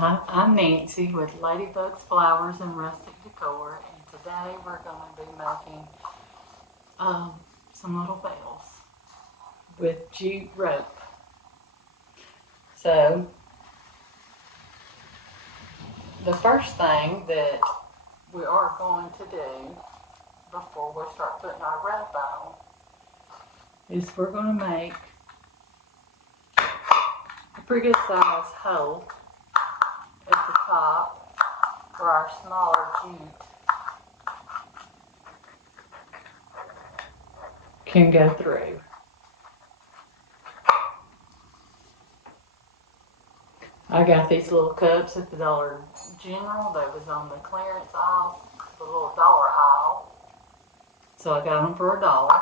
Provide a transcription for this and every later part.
Hi, I'm Nancy with Ladybugs Flowers and Rustic Decor, and today we're going to be making um, some little bells with jute rope. So the first thing that we are going to do before we start putting our rope on is we're going to make a pretty good size hole at the top for our smaller jute can go through. I got these little cups at the Dollar General. They was on the clearance aisle, the little dollar aisle. So I got them for $1.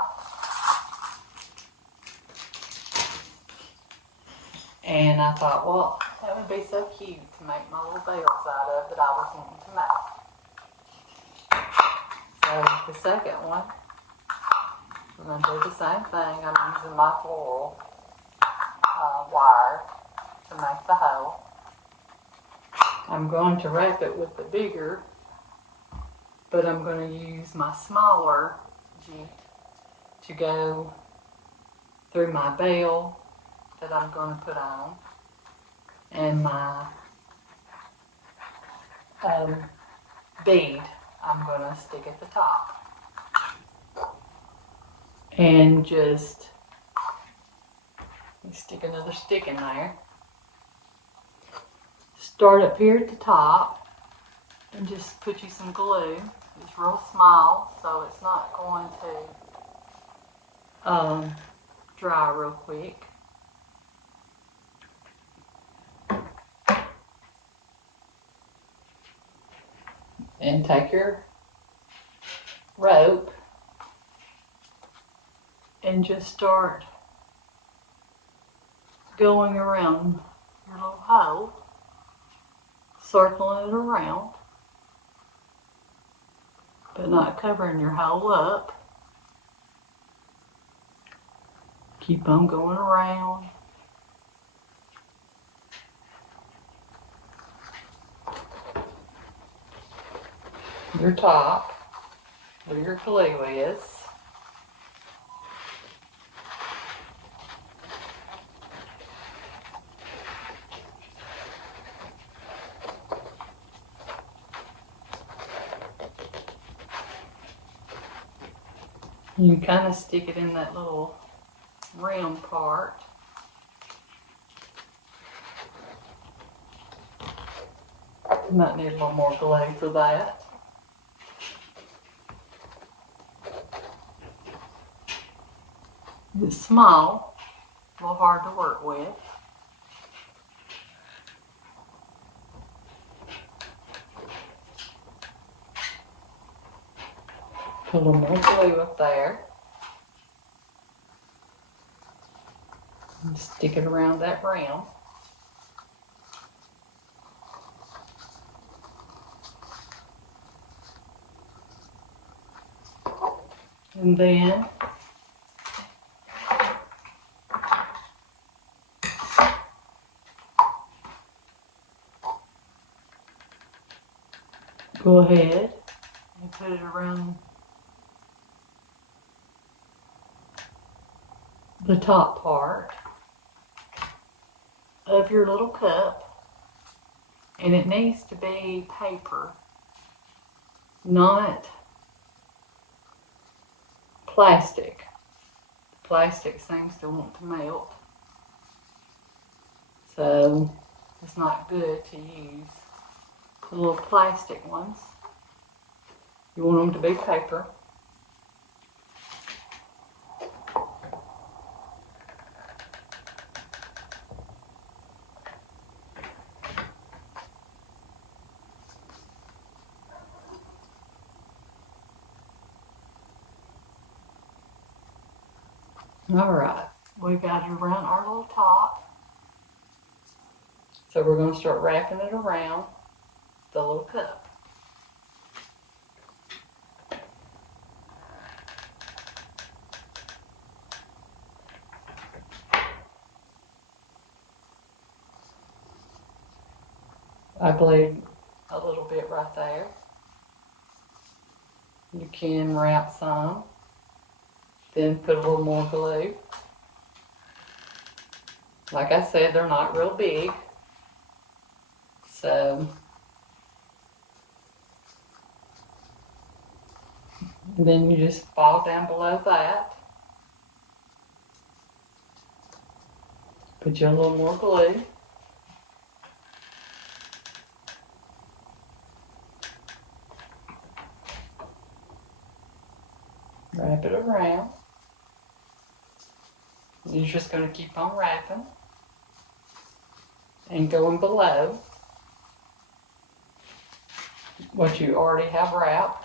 And I thought, well, that would be so cute to make my little bells out of that I was wanting to make. So the second one, I'm going to do the same thing. I'm using my floral wire to make the hole. I'm going to wrap it with the bigger, but I'm going to use my smaller jute to go through my bell that I'm going to put on, and my bead I'm going to stick at the top. And just stick another stick in there. Start up here at the top and just put you some glue. It's real small, so it's not going to dry real quick. And take your rope and just start going around your little hole, circling it around, but not covering your hole up. Keep on going around. Your top, where your glue is. You kind of stick it in that little rim part. You might need a little more glue for that. It's small, a little hard to work with. Put a little more glue up there. And stick it around that rim. And then go ahead and put it around the top part of your little cup, and it needs to be paper, not plastic. Plastic seems to want to melt, so it's not good to use the little plastic ones. You want them to be paper. All right, we got it around our little top. So we're going to start wrapping it around the little cup. I glued a little bit right there. You can wrap some, then put a little more glue. Like I said, they're not real big, so then you just fall down below that. Put you a little more glue. Wrap it around. You're just going to keep on wrapping and going below what you already have wrapped.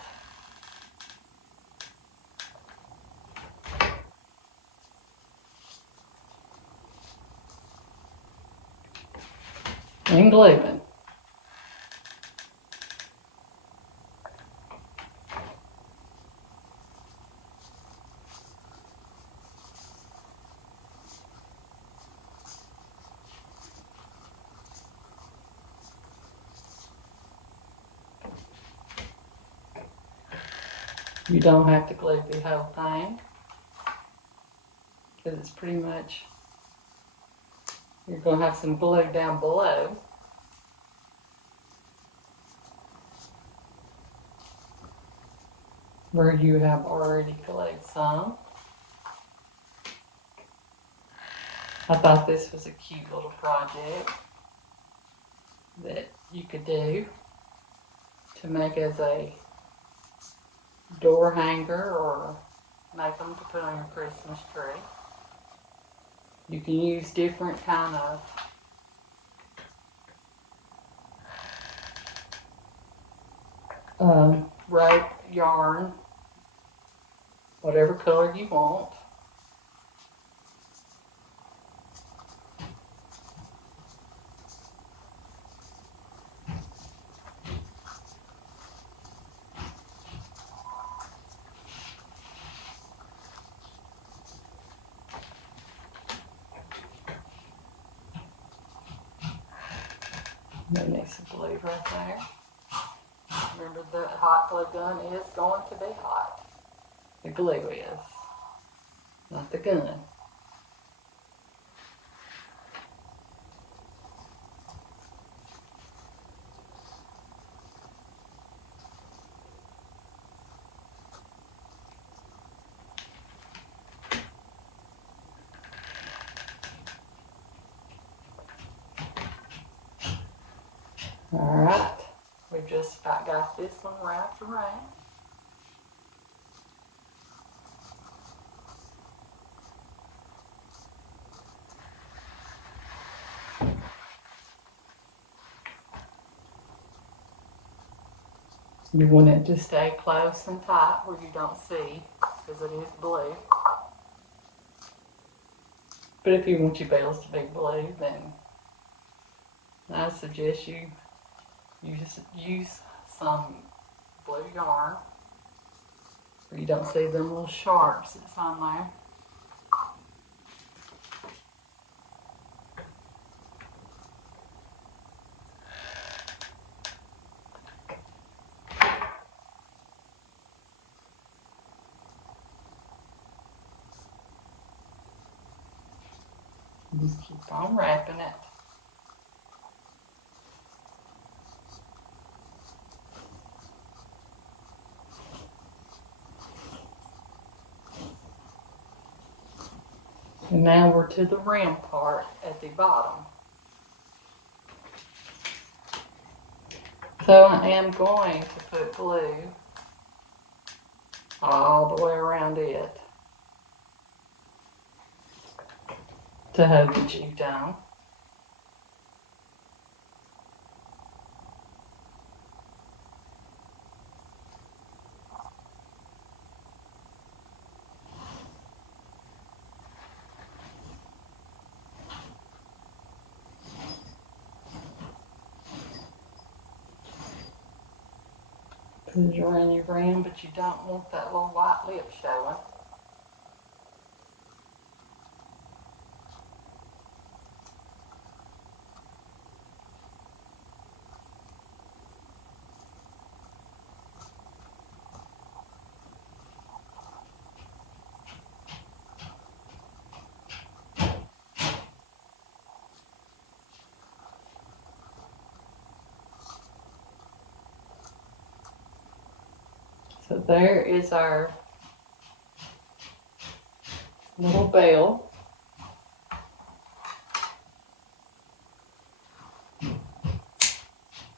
And gluing. You don't have to glue the whole thing because it's pretty much, you're going to have some glue down below. Where you have already glued some. I thought this was a cute little project that you could do to make as a door hanger or make them to put on your Christmas tree. You can use different kind of rope, yarn, whatever color you want. That makes some glue right there. Remember, the hot glue gun is going to be hot. The glue is, not the gun. Alright, we've just about got this one wrapped around. You want it to stay close and tight where you don't see, because it is blue. But if you want your bells to be blue, then I suggest you use some blue yarn where you don't see them little sharps that's on there. Just keep on wrapping it. And now we're to the rim part at the bottom. So I am going to put glue all the way around it to hold the jute down. Put it around your rim, but you don't want that little white lip showing. So there is our little bell.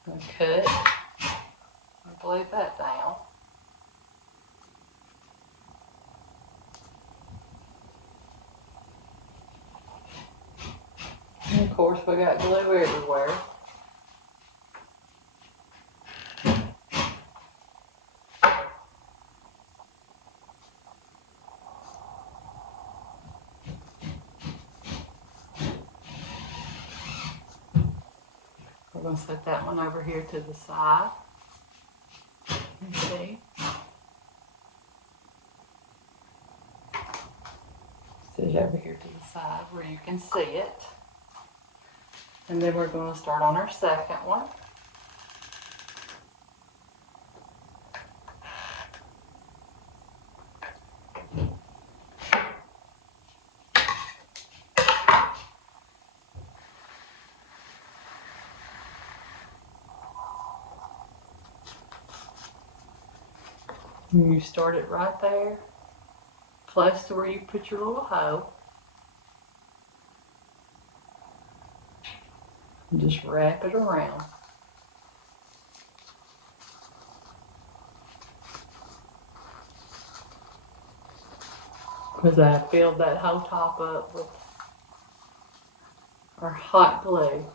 I'll cut and glue that down. And of course we got glue everywhere. We're going to set that one over here to the side. You see? Set it over here to the side where you can see it. And then we're going to start on our second one. You start it right there, close to where you put your little hoe. And just wrap it around. Because I filled that whole top up with our hot glue.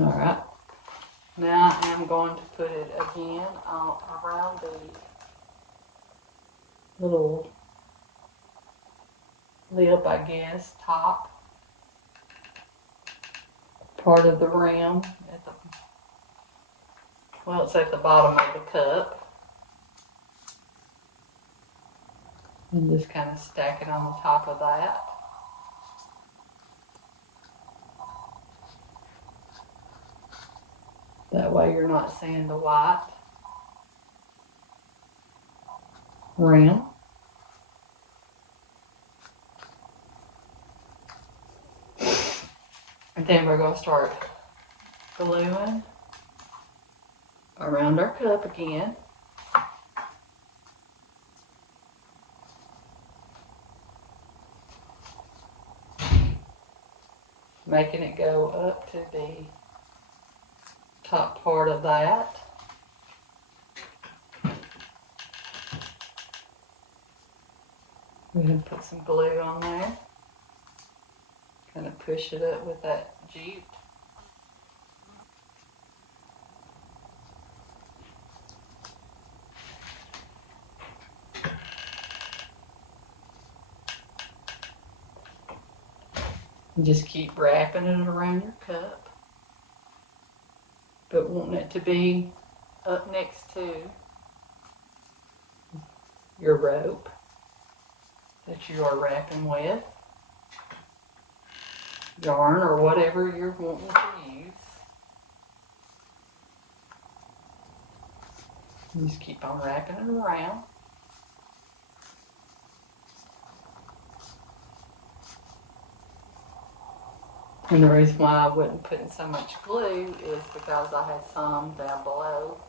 Alright, now I'm going to put it again around the little lip, I guess, top part of the rim. Well, it's at the bottom of the cup. And just kind of stack it on the top of that. That way you're not seeing the white rim. And then we're going to start gluing around our cup again. Making it go up to the top part of that. We're going to put some glue on there. Kind of push it up with that jute. And just keep wrapping it around your cup. But wanting it to be up next to your rope that you are wrapping with. Yarn or whatever you're wanting to use. You just keep on wrapping it around. And the reason why I wasn't putting so much glue is because I had some down below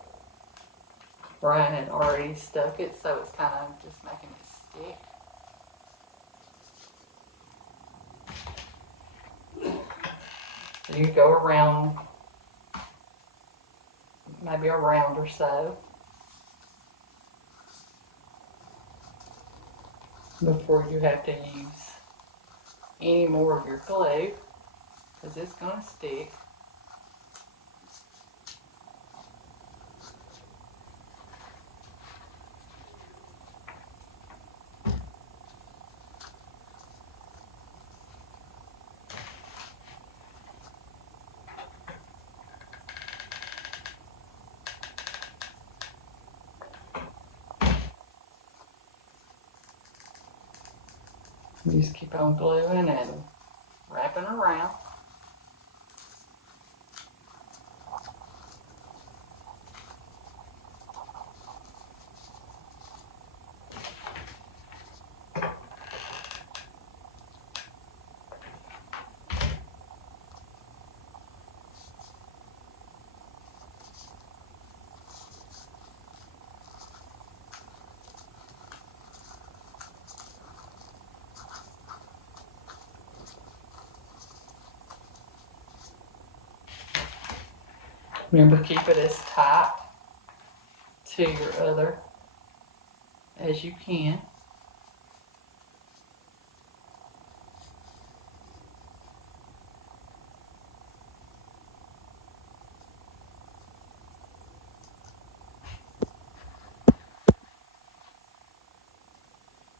where I had already stuck it, so it's kind of just making it stick. So you go around, maybe a round or so, before you have to use any more of your glue, because it's going to stick. You just keep on gluing and wrapping around. Remember, keep it as tight to your other as you can.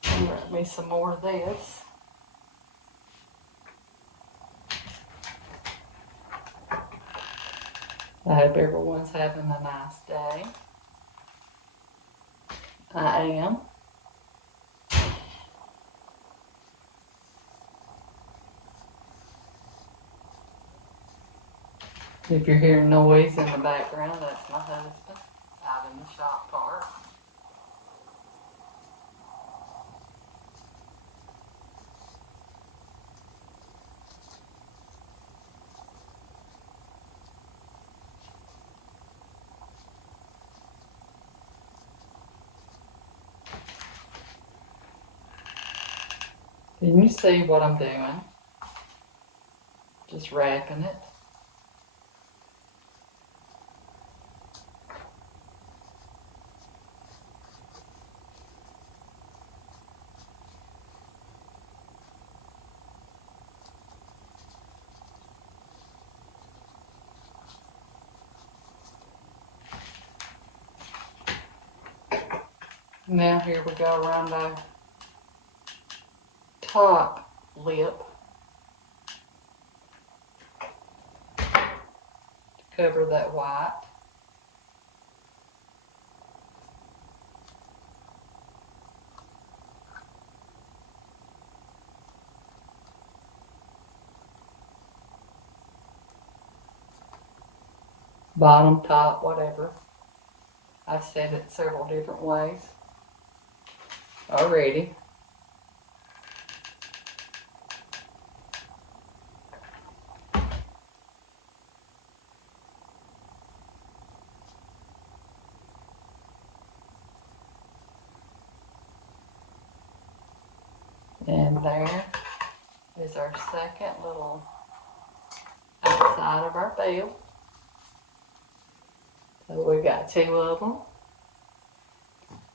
Wrap me some more of this. I hope everyone's having a nice day. I am. If you're hearing noise in the background, that's my husband out in the shop part. Can you see what I'm doing? Just wrapping it. Now here we go around our top lip to cover that white. Bottom, top, whatever. I've said it several different ways already. And there is our second little outside of our bell. So we got two of them.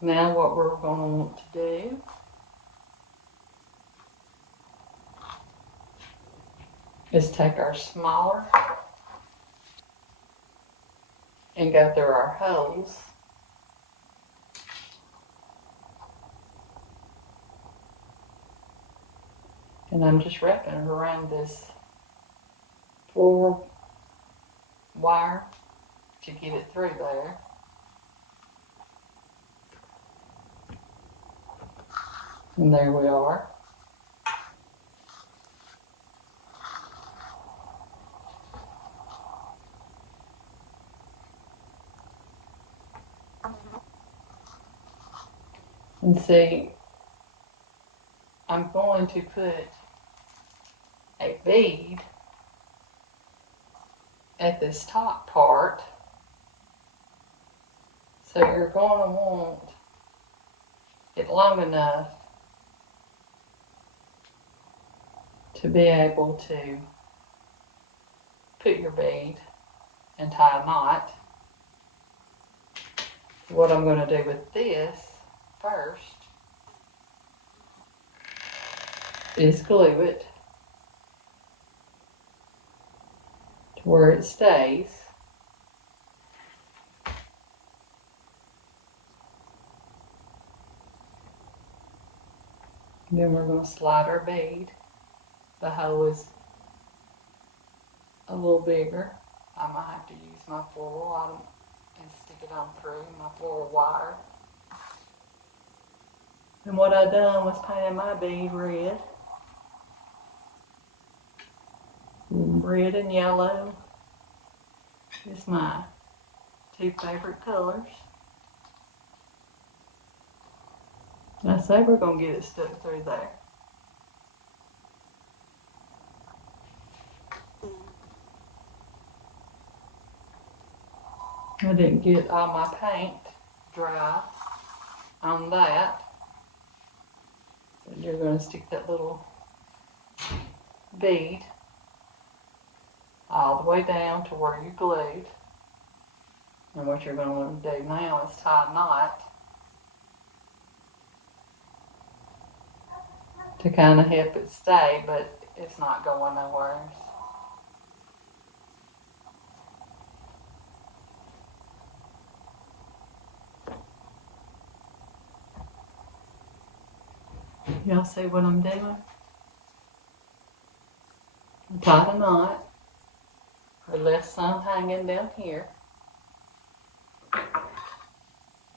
Now what we're going to want to do is take our smaller and go through our holes. And I'm just wrapping it around this floor wire to get it through there. And there we are. And see, I'm going to put a bead at this top part. So you're going to want it long enough to be able to put your bead and tie a knot. What I'm going to do with this first is glue it to where it stays. Then we're going to slide our bead. The hole is a little bigger. I might have to use my floral item and stick it on through my floral wire. And what I done was painted my bead red. Red and yellow is my two favorite colors. And I say we're going to get it stuck through there. I didn't get all my paint dry on that. But you're going to stick that little bead all the way down to where you glued. And what you're going to want to do now is tie a knot to kind of help it stay, but it's not going nowhere. Y'all see what I'm doing? I tied a knot. I left some hanging down here.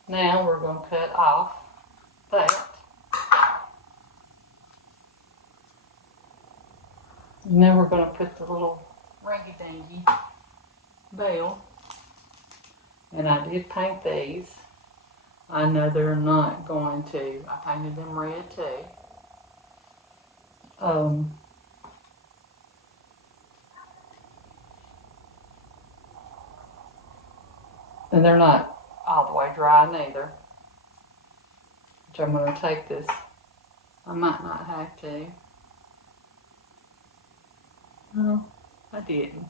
Now we're going to cut off that. Now we're going to put the little ringy-dingy bell. And I did paint these. I know they're not going to. I painted them red too. And they're not all the way dry neither. Which I'm going to take this. I might not have to. No, I didn't.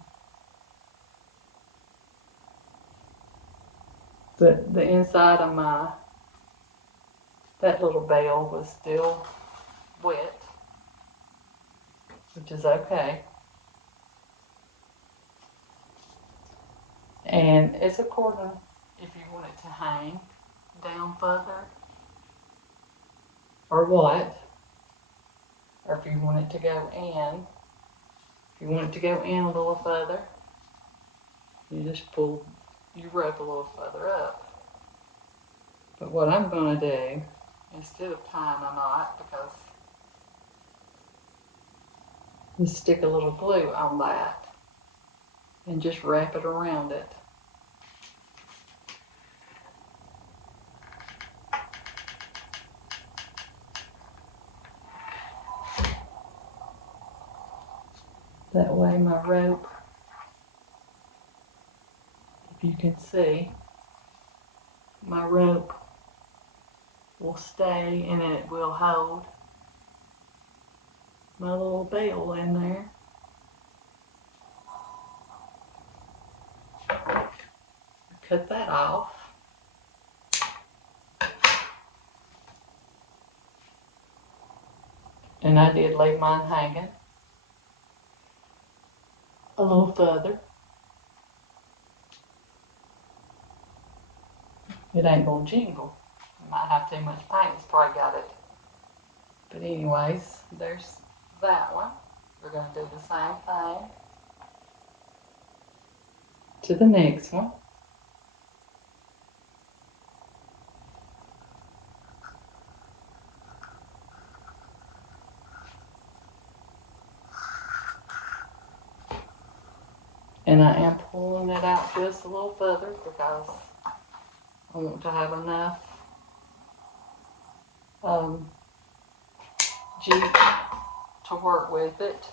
But the inside of that little bell was still wet, which is okay. And it's according if you want it to hang down further or what, or if you want it to go in. If you want it to go in a little further, you just rub a little further up. But what I'm going to do, instead of tying a knot, because you stick a little glue on that and just wrap it around it. That way my rope, if you can see, my rope will stay and it will hold my little bell in there. Cut that off. And I did leave mine hanging a little further. It ain't gonna jingle. Might have too much paint, it's probably got it. But anyways, there's that one. We're gonna do the same thing to the next one. And I am pulling it out just a little further because I want to have enough jute to work with it.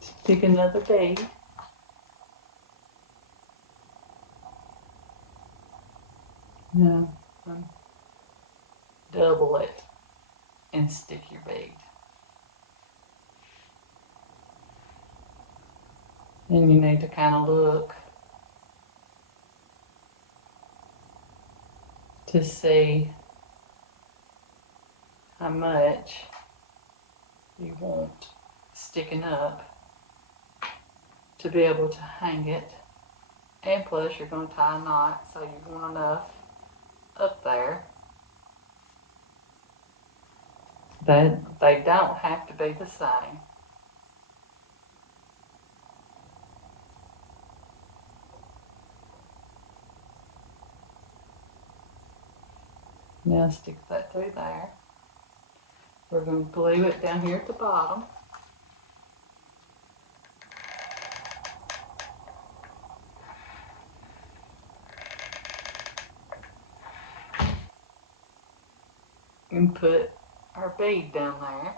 Stick another bead. No, double it and stick your bead. And you need to kind of look to see how much you want sticking up to be able to hang it. And plus you're going to tie a knot, so you want enough up there that they don't have to be the same. Now stick that through there. We're going to glue it down here at the bottom. And put our bead down there.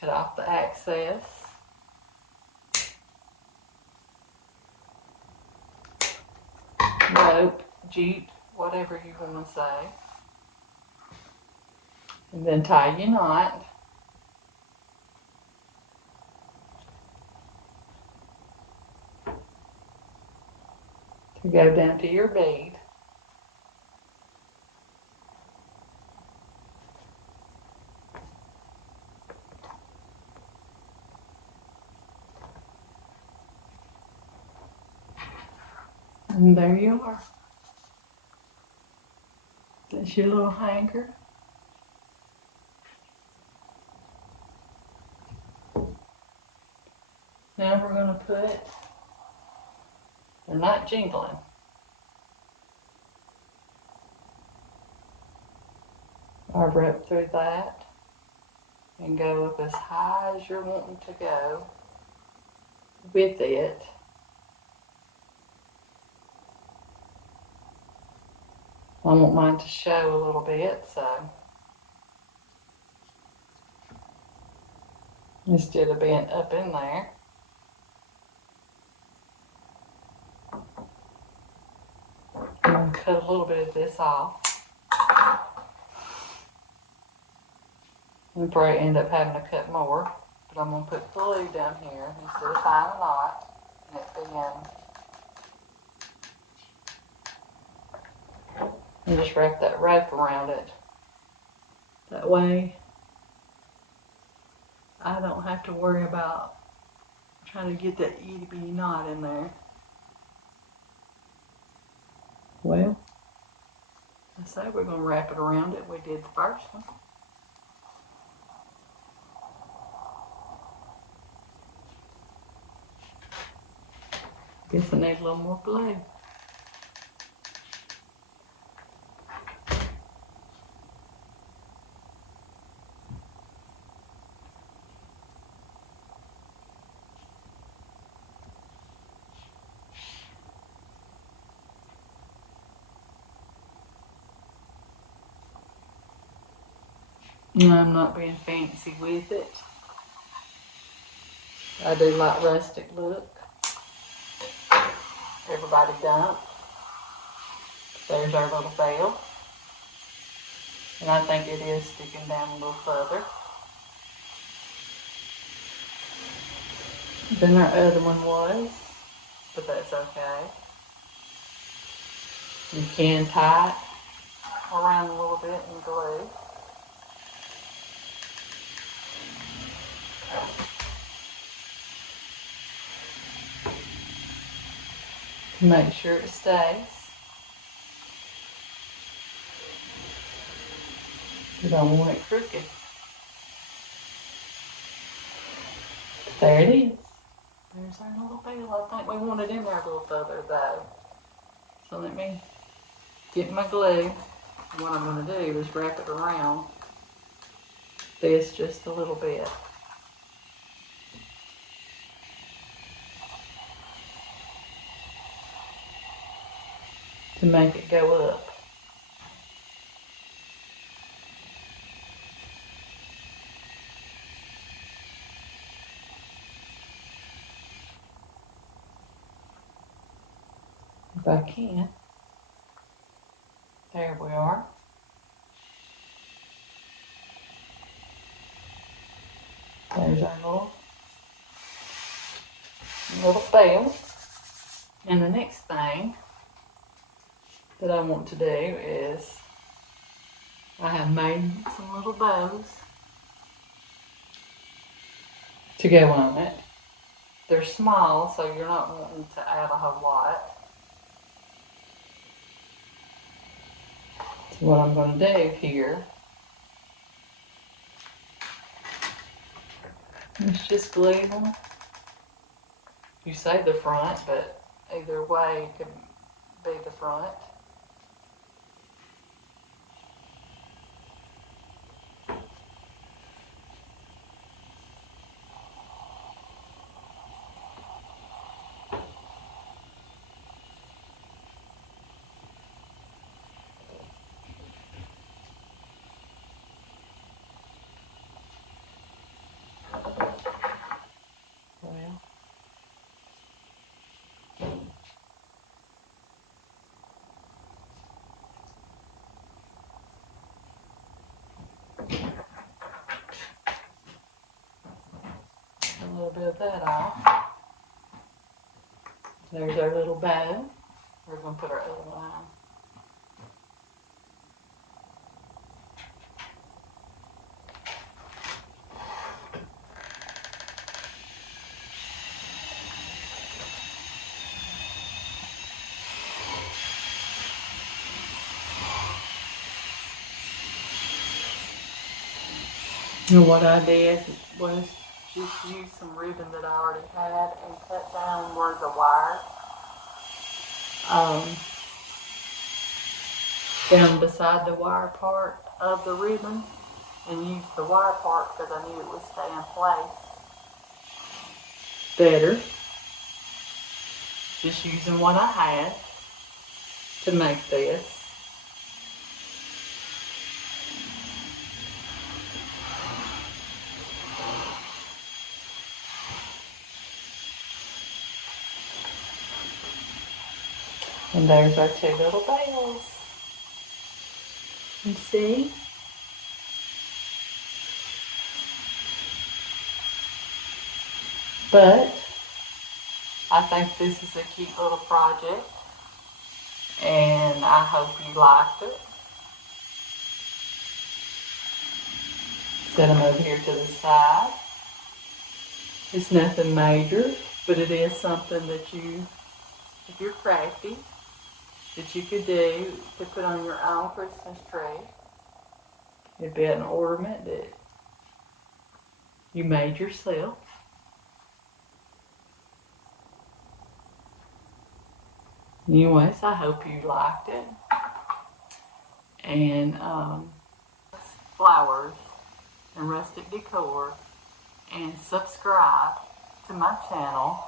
Cut off the excess. rope, jute, whatever you want to say. And then tie your knot. To go down to your bead. And there you are. That's your little hanger. Now we're going to put, they're not jingling. Our rope through that and go up as high as you're wanting to go with it. I want mine to show a little bit, so instead of being up in there, I'm going to cut a little bit of this off. We'll probably end up having to cut more, but I'm going to put glue down here instead of tying a knot and it being, and just wrap that rope around it. That way I don't have to worry about trying to get that itty bitty knot in there. Well, I say we're going to wrap it around it. We did the first one. Guess I need a little more glue. No, I'm not being fancy with it. I do like rustic look. Everybody don't. There's our little bell. And I think it is sticking down a little further than our other one was, but that's okay. You can tie it around a little bit and glue. To make sure it stays. You don't want it crooked. There it is. There's our little bell. I think we want it in there a little further though. So let me get my glue. What I'm going to do is wrap it around this just a little bit. To make it go up. If I can. There we are. There's our little bell. And the next thing that I want to do is I have made some little bows to go on it. They're small, so you're not wanting to add a whole lot. So what I'm going to do here is just glue them. You say the front, but either way it could be the front. Well, There's our little bow. We're going to put our other one on. And what I did was just use some ribbon that I already had and cut down where the wire, down beside the wire part of the ribbon, and use the wire part because I knew it would stay in place better. Just using what I had to make this. And there's our two little bells. You see? But I think this is a cute little project, and I hope you liked it. Set them over here to the side. It's nothing major, but it is something that you, if you're crafty, that you could do to put on your own Christmas tree. It'd be an ornament that you made yourself. Anyways, I hope you liked it. And flowers and rustic decor, and subscribe to my channel,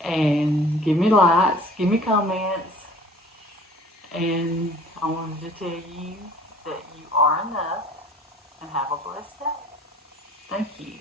and give me likes, give me comments, and I wanted to tell you that you are enough, and have a blessed day. Thank you.